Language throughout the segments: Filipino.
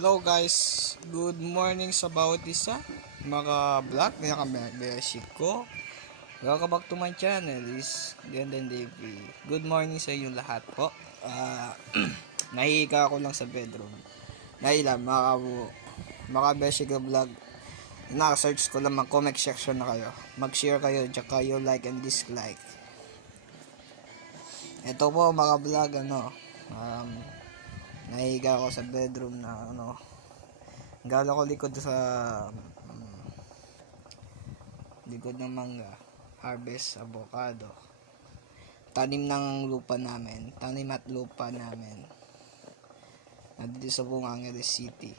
Hello guys, good morning sa bawat isa mga vlog, mga beshi ko. Welcome back to my channel, is Gandang Davey. Good morning sa inyo lahat po. Nahihiga ako lang sa bedroom. Dahil lang mga beshi ko vlog, naka-search ko lang mag-comment section na kayo. Mag-share kayo, tsaka kayo like and dislike. Ito po mga vlog, nahihiga ako sa bedroom na gala ko likod sa likod ng mangga, harvest avocado, tanim at lupa namin nandito sa Angeles City.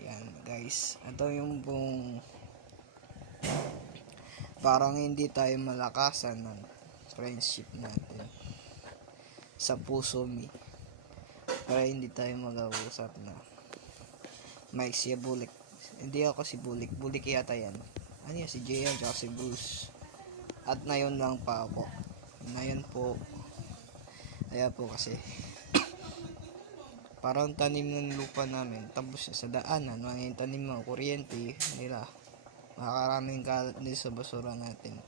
Ayan guys, ito yung parang hindi tayo malakasan ng friendship natin sa puso para hindi tayo mag-uusap na Mike siya Bulik. Hindi ako si Bulik yata yan. Ano yan, si JR at si Bruce. At ngayon lang pa ako. Ngayon po, kaya po kasi parang tanim ng lupa namin, tapos sa daanan, mga tanim ng kuryente nila, makakaraming kalat din sa basura natin.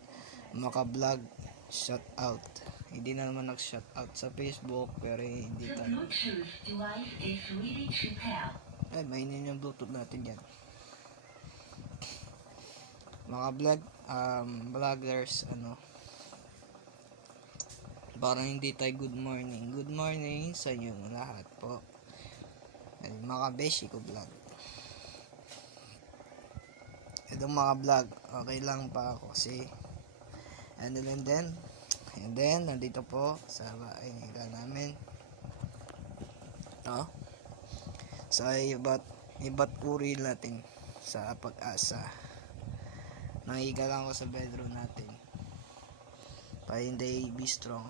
Maka-vlog, shout out. Hindi na naman nag-shout out sa Facebook, pero hindi tayo. Ay, mainin yung Bluetooth natin yan. Mga vloggers, parang hindi tayo good morning sa inyo lahat po. Ay, mga beshi ko vlog. Itong mga vlog, okay lang pa ako kasi and then nandito po sa bahay namin sa iba't uri natin sa pag-asa. Nahiga lang ako sa bedroom natin para hindi be strong.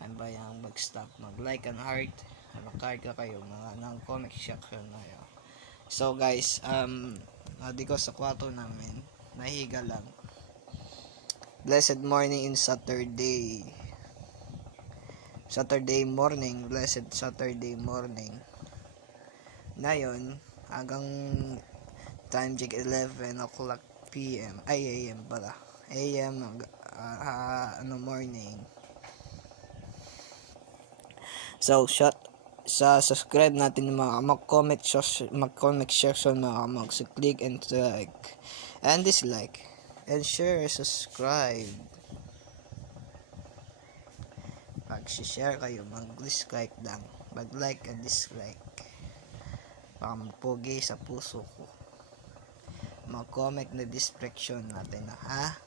Ano ba yung mag-stop, mag-like and heart, mag-card ka kayo, mga ng comment section na kayo. So guys, di ko sa kwarto namin, nahiga lang. Blessed morning in Saturday morning, blessed Saturday morning. Ngayon, hanggang time check 11 o'clock PM, ay AM pala. AM, morning. So, sa subscribe natin yung mga mag-comment section, mga mag-click and like and dislike and share, subscribe. Pag-share kayo, mag-dislike lang, mag-like and dislike. Pampogi sa puso ko. Mag-comment na distraction natin ha.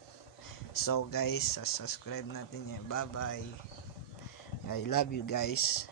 So guys, subscribe natin yan. Bye bye. I love you guys.